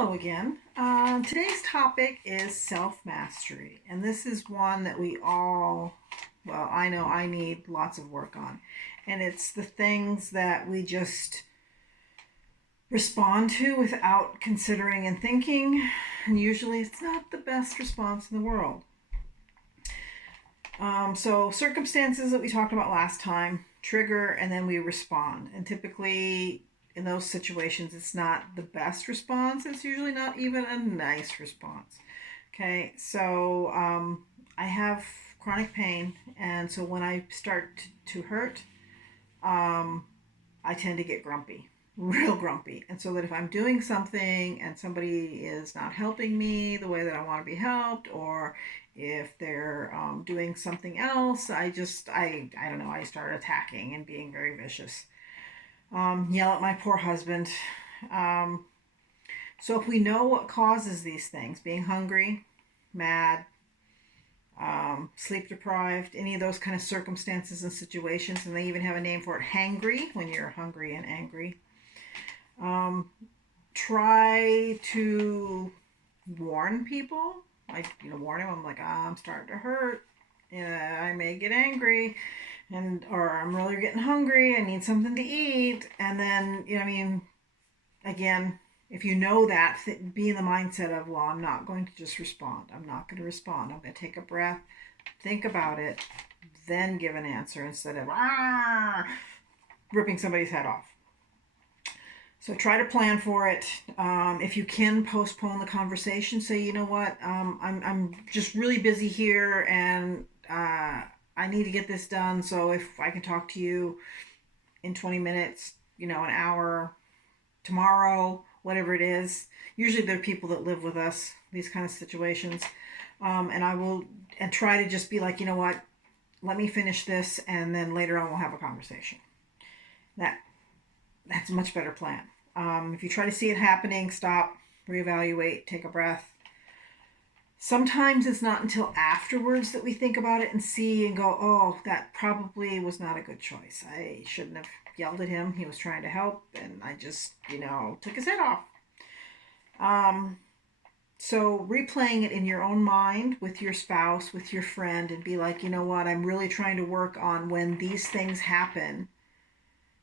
Hello again. Today's topic is self mastery, and this is one that we all, well, I know I need lots of work on. And it's the things that we just respond to without considering and thinking, and usually it's not the best response in the world. So, circumstances that we talked about last time trigger and then we respond. And typically, in those situations, it's not the best response. It's usually not even a nice response. Okay, so I have chronic pain, and so when I start to hurt, um, I tend to get grumpy, real grumpy. And so that if I'm doing something and somebody is not helping me the way that I want to be helped, or if they're doing something else, I don't know, I start attacking and being very vicious. Yell at my poor husband. Um, so if we know what causes these things, being hungry, mad, sleep deprived, any of those kind of circumstances and situations, and they even have a name for it, hangry, when you're hungry and angry. Um, Try to warn people. Warn them. I'm like, I'm starting to hurt. I may get angry, or I'm really getting hungry. I need something to eat. And then, again, if you know that, be in the mindset of, well, I'm not going to just respond. I'm not going to respond. I'm going to take a breath, think about it, then give an answer instead of ripping somebody's head off. So try to plan for it. If you can postpone the conversation, say, you know what, I'm just really busy here and I need to get this done. So if I can talk to you in 20 minutes, an hour, tomorrow, whatever it is. Usually there are people that live with us, these kind of situations. And I will and try to just be like, you know what, let me finish this and then later on we'll have a conversation. That that's a much better plan. If you try to see it happening, stop, reevaluate, take a breath. Sometimes it's not until afterwards that we think about it and see and go, oh, that probably was not a good choice. I shouldn't have yelled at him. He was trying to help, and I just, took his head off. Um, so replaying it in your own mind with your spouse, with your friend, and be like, you know what, I'm really trying to work on when these things happen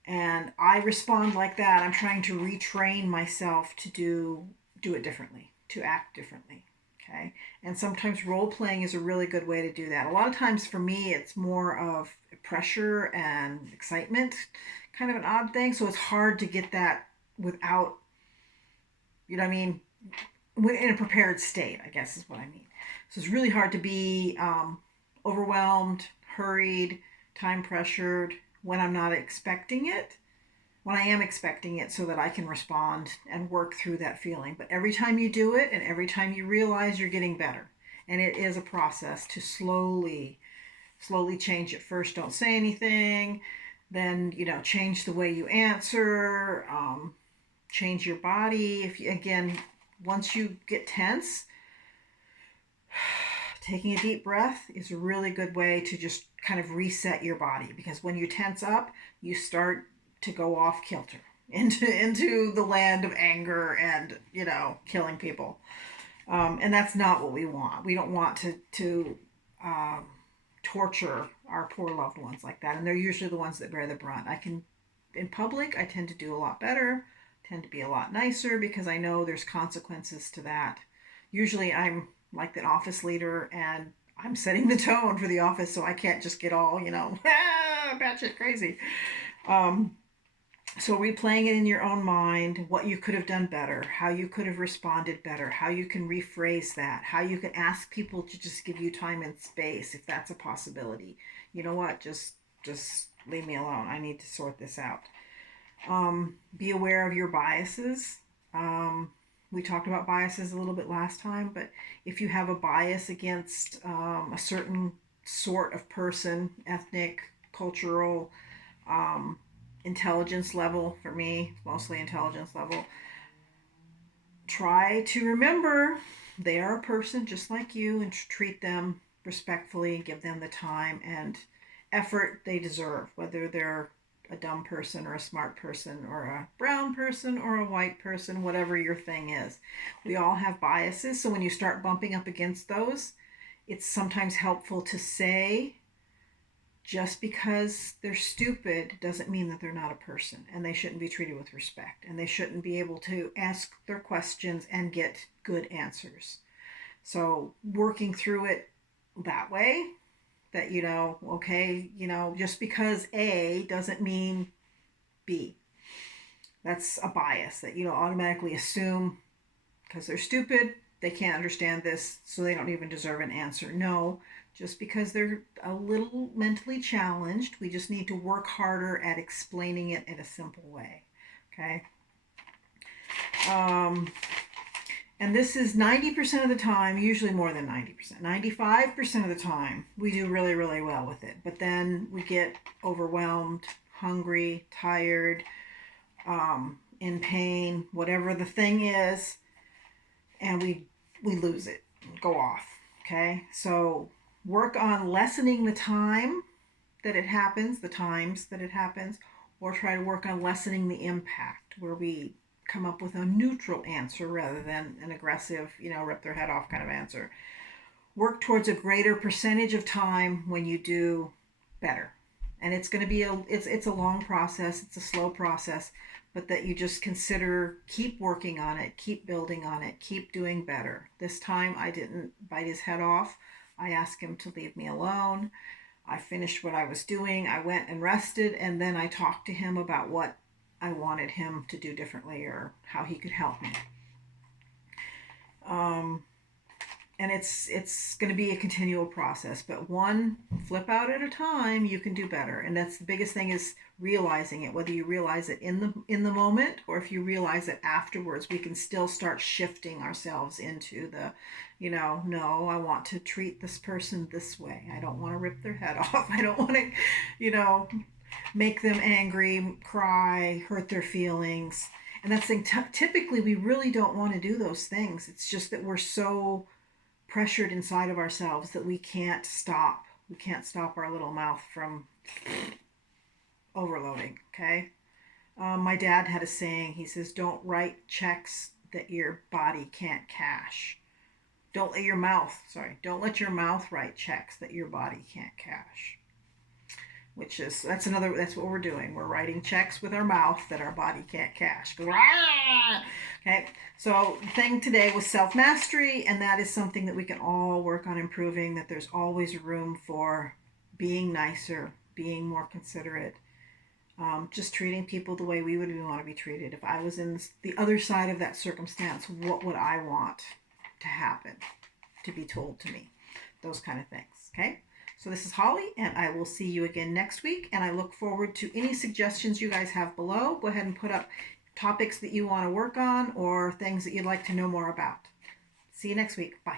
and I respond like that, I'm trying to retrain myself to do it differently, to act differently. Okay. And sometimes role playing is a really good way to do that. A lot of times for me, it's more of pressure and excitement, kind of an odd thing. So it's hard to get that without, you know what I mean, in a prepared state, I guess is what I mean. So it's really hard to be overwhelmed, hurried, time pressured when I'm not expecting it, when I am expecting it, so that I can respond and work through that feeling. But every time you do it and every time you realize you're getting better, and it is a process to slowly change it. First, don't say anything, then, change the way you answer, change your body. If you, again, once you get tense, taking a deep breath is a really good way to just kind of reset your body, because when you tense up, you start to go off kilter into the land of anger and killing people. And that's not what we want. We don't want to um, torture our poor loved ones like that, and they're usually the ones that bear the brunt. I can In public, I tend to do a lot better, tend to be a lot nicer, because I know there's consequences to that. Usually I'm like the office leader and I'm setting the tone for the office, so I can't just get all, batshit crazy. Um, so replaying it in your own mind, what you could have done better, how you could have responded better, how you can rephrase that, how you can ask people to just give you time and space if that's a possibility. You know what? Just leave me alone. I need to sort this out. Be aware of your biases. We talked about biases a little bit last time, but if you have a bias against a certain sort of person, ethnic, cultural, um, intelligence level, for me, mostly intelligence level, try to remember they are a person just like you and treat them respectfully, give them the time and effort they deserve, whether they're a dumb person or a smart person or a brown person or a white person, whatever your thing is. We all have biases. So when you start bumping up against those, it's sometimes helpful to say, just because they're stupid doesn't mean that they're not a person, and they shouldn't be treated with respect, and they shouldn't be able to ask their questions and get good answers. So working through it that way, that, okay, just because A doesn't mean B. That's a bias that automatically assume because they're stupid, they can't understand this, so they don't even deserve an answer. No, just because they're a little mentally challenged, we just need to work harder at explaining it in a simple way. Okay? And this is 90% of the time, usually more than 90%. 95% of the time, we do really, really well with it. But then we get overwhelmed, hungry, tired, in pain, whatever the thing is, and we lose it, go off. Okay? So work on lessening the time that it happens, the times that it happens, or try to work on lessening the impact, where we come up with a neutral answer rather than an aggressive, rip their head off kind of answer. Work towards a greater percentage of time when you do better. And it's going to be it's a long process, it's a slow process, but that you just consider, keep working on it, keep building on it, keep doing better. This time I didn't bite his head off. I asked him to leave me alone. I finished what I was doing. I went and rested, and then I talked to him about what I wanted him to do differently or how he could help me. And it's going to be a continual process, but one flip out at a time, you can do better. And that's the biggest thing, is realizing it. Whether you realize it in the moment or if you realize it afterwards, we can still start shifting ourselves into the, no, I want to treat this person this way. I don't want to rip their head off. I don't want to, make them angry, cry, hurt their feelings. And that's the thing. Typically, we really don't want to do those things. It's just that we're so pressured inside of ourselves that we can't stop. We can't stop our little mouth from overloading. Okay. My dad had a saying. He says, "Don't write checks that your body can't cash. Don't let your mouth. Don't let your mouth write checks that your body can't cash." That's what we're doing. We're writing checks with our mouth that our body can't cash. Okay, so the thing today was self-mastery, and that is something that we can all work on improving, that there's always room for being nicer, being more considerate, just treating people the way we would want to be treated. If I was in the other side of that circumstance, what would I want to happen, to be told to me? Those kind of things, okay? So this is Holly, and I will see you again next week, and I look forward to any suggestions you guys have below. Go ahead and put up topics that you want to work on or things that you'd like to know more about. See you next week. Bye.